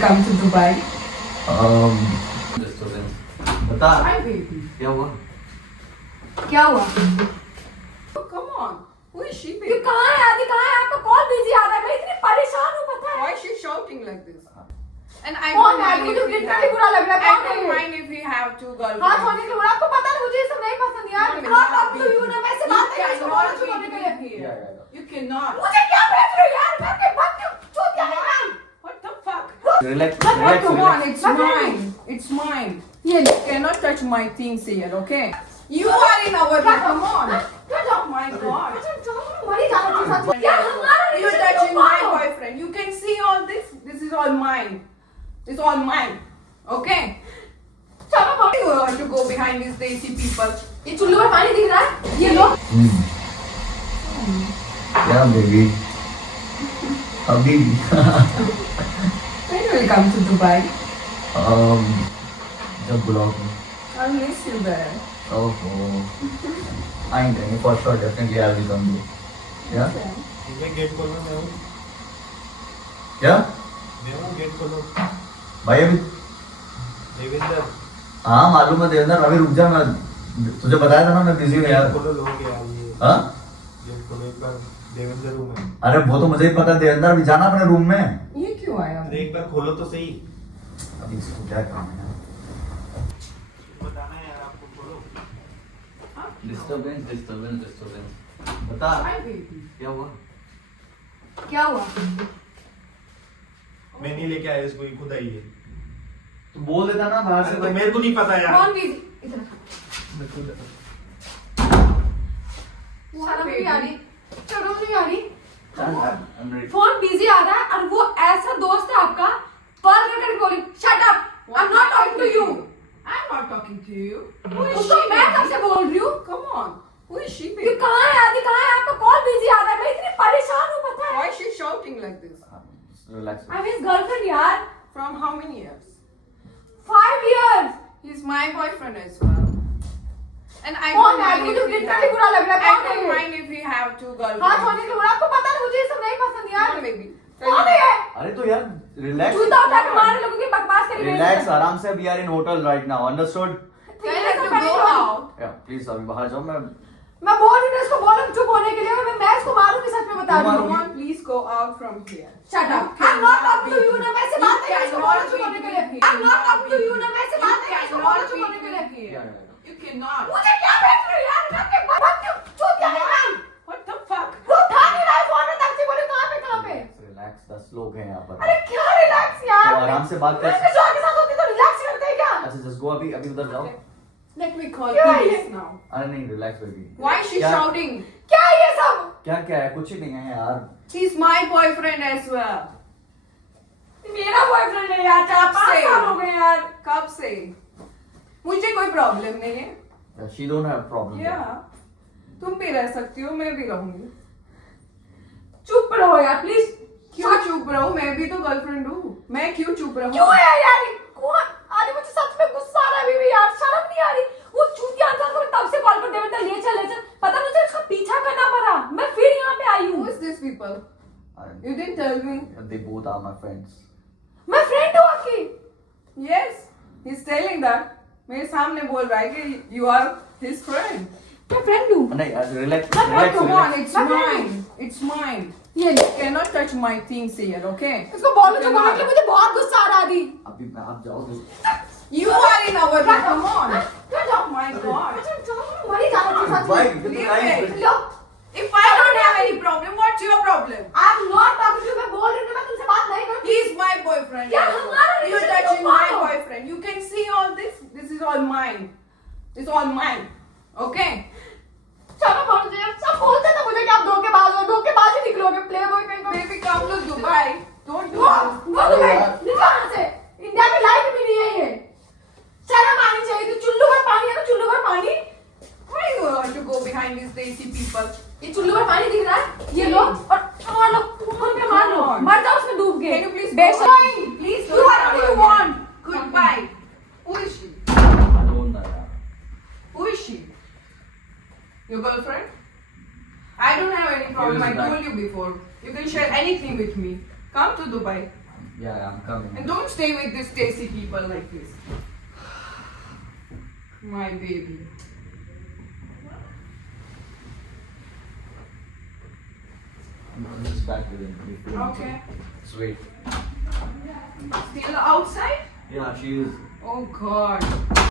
Come to Dubai. बता Hi baby. क्या हुआ? क्या हुआ? Oh, come on. Who is she ये baby? कहाँ है आदि, कहाँ है? आपका कॉल बिजी आ रहा है, मैं इतनी परेशान हूँ, पता है? Why is she shouting like this? And I कौन don't है? mind मुझे if we लिटरली बुरा लग रहा है, I कौन है don't ये? mind if we have two हाथ girlfriends. होने के बाद आपको पता है मुझे ये सब नहीं पसंद यार। No, हाँ, no, अब तो यू ना मैं से You बात नहीं कर cannot सकती be होने के लिए। here. You cannot. मुझे क्या भेज रहे हो यार? मैं आपके बात क्यों चूत जाने का? What the fuck? Relax What? Relax Come on, it's What? mine. It's mine. ये You cannot touch my things here, okay? You are in our room. Come on. क्या जाओ? Oh my God. मरी जा रही थी सच। यार हमारा You're touching my boyfriend. You can see all this. This is all mine. It's all mine. Okay? चलो भाई। You want to go behind these desi people. ये चुल्लू में पानी दिख रहा है? ये लो। क्या बेबी अभी When will come to Dubai? जब बुलाओगे I'll miss you there. ओहो आएंगे for sure definitely I will come या गेट खोलो मैं हूँ क्या गेट खोलो भाई अभी देवेंद्र हाँ मालूम है देवेंद्र अभी रुक जा मैं तुझे बताया था ना मैं बिजी हूँ यार खोलो लोग यार ये हाँ गेट खोलो एक बार देवेंद्र रूम है अरे वो तो मुझे ही पता है देवेंद्र अभी जाना अपने रूम में ये क्यों आया? अरे एक बार खोलो तो सही अभी इसको क्या काम है बताना यार आपको खोलो डिस्टरबेंस डिस्टरबेंस डिस्टरबेंस बता Hi baby. क्या हुआ क्या हुआ? मैं नहीं लेके आया इसको ये खुद आई है तू बोल देता ना बाहर से तो मेरे को नहीं पता यार कौन बिजी? इधर मैं खुद शर्म नहीं आ रही? शर्म नहीं आ रही? I'm ready. फोन बिजी आ रहा है और वो ऐसा दोस्त है आपका कॉल करके बोली shut up I am not talking to you. I'm not talking to you. Who is उसको she? मैं baby? कब से बोल रही हूँ? Come on. Who is she? ये baby? कहाँ है आदि, कहाँ है? आपका कॉल बिजी आ रहा है, मैं इतनी परेशान हूँ, पता है? Why is she shouting like this? Relax. I miss girlfriend यार। From how many years? 5 years। He's my boyfriend as well. And I कौन don't है? mind मुझे if we लिटरली बुरा लग रहा है, I कौन है don't ये? mind if we have two हाथ girlfriends. होने के बाद आपको पता है मुझे ये सब नहीं पसंद यार। Yeah, baby. कौन है ये? अरे तो यार रिलैक्स जूता उठा के मारे लोगों की बकवास करी। रिलैक्स आराम से we are in hotel right now understood Tell her to go out. या प्लीज अभी बाहर जाओ मैं बोल रही हूँ इसको बोलो चुप होने के लिए, मैं इसको मारूंगी, सच में बता रही Come हूँ। on, please go out from here. Shut up. I'm not talking to you ना, मैं इससे बात नहीं कर रही हूँ, चुप होने के लिए। I'm not talking to you ना, मैं इससे बात नहीं कर रही हूँ, चुप होने के लिए। You cannot. मुझे क्या भेज रहे हो यार? मैं आपके बात क्यों चूत जाने का? What the fuck? वो उठा नहीं रहा है फोन में, तब से बोले कहाँ पे? रिलैक्स 10 लोग हैं यहाँ पर अरे क्या रिलैक्स यार? तो आराम से बात कर मैं किसी और के साथ होती तो रिलैक्स करते हैं क्या? अच्छा जस्ट गो अभी अभी उधर जाओ Let me call क्या police ये? now. अरे नहीं relax baby Why is she क्या? shouting? क्या ये सब? क्या क्या है कुछ ही नहीं है यार He's my boyfriend as well. मेरा बॉयफ्रेंड है यार, 4-5 साल हो गए यार। कब से? मुझे कोई प्रॉब्लम नहीं है। शी डोंट हैव प्रॉब्लम या तुम भी रह सकती हो, मैं भी रहूंगी। चुप रहो यार प्लीज। क्यों चुप रहूं? मैं भी तो गर्लफ्रेंड हूँ। मैं क्यों चुप रहूं? क्यों है यार? कौन? अरे मुझे सच में गुस्सा आ रहा है अभी भी यार, शर्म नहीं आ रही। वो चूतिया अंकल को तब से कॉल पर देवेंद्र ले चल। पता मुझे उसका पीछा करना पड़ा, मैं फिर यहाँ पे आई Who हूँ। is these people? You didn't tell me. They both are my friends मैं फ्रेंड हूँ आपकी। Yes, he's telling that. मेरे सामने बोल रहा है कि you are his friend. मैं फ्रेंड हूँ। नहीं relax But relax come on, it's My friend. mine. It's mine. ये You cannot touch my things here, okay? इसको बोलो You जो बोलने के लिए cannot. मुझे बहुत गुस्सा आ रहा है अभी। अभी मैं आप जाओ You are in our room. Come on. क्या जाओ? Oh my God. मरी जा रही थी सच भाई में। कितनी Leave nice it. Low. If I don't have any problem, what's your problem? I'm not talking to you, मैं बोल रही हूँ, मैं तुमसे बात नहीं करती। He's my boyfriend. Yeah, also. हमारा You're relationship touching तो my follow. boyfriend. You can see all this. This is all mine. It's all mine. Okay? चलो बोल दे, सब बोलते थे मुझे कि आप धोखेबाज हो, धोखेबाज ही निकलोगे, प्लेबॉय कहीं को। Baby, come to Dubai. Don't do वो this. वो तो भाई निकल यहाँ से। इंडिया में लाइफ भी नहीं है ये। शर्म आनी चाहिए थी, चुल्लू भर पानी है ना, चुल्लू भर पानी। Why you want to go behind these desi people? ये चुल्लू भर पानी दिख रहा है, ये लो और लो, मुंह पे मार लो, मर जाओ उसमें डूब के। Can you please go? बेशक, Please do don't whatever start you again. want. Goodbye. Who is she? I don't know यार Who is she? Your girlfriend? I don't have any problem. I Who is that? told you before. You can share anything with me. Come to Dubai. Yeah, I'm coming. And don't stay with these tasty people like this. My baby. I'm just back with him. If you want to. Okay. Just wait. Still outside? Yeah, she is. Oh God.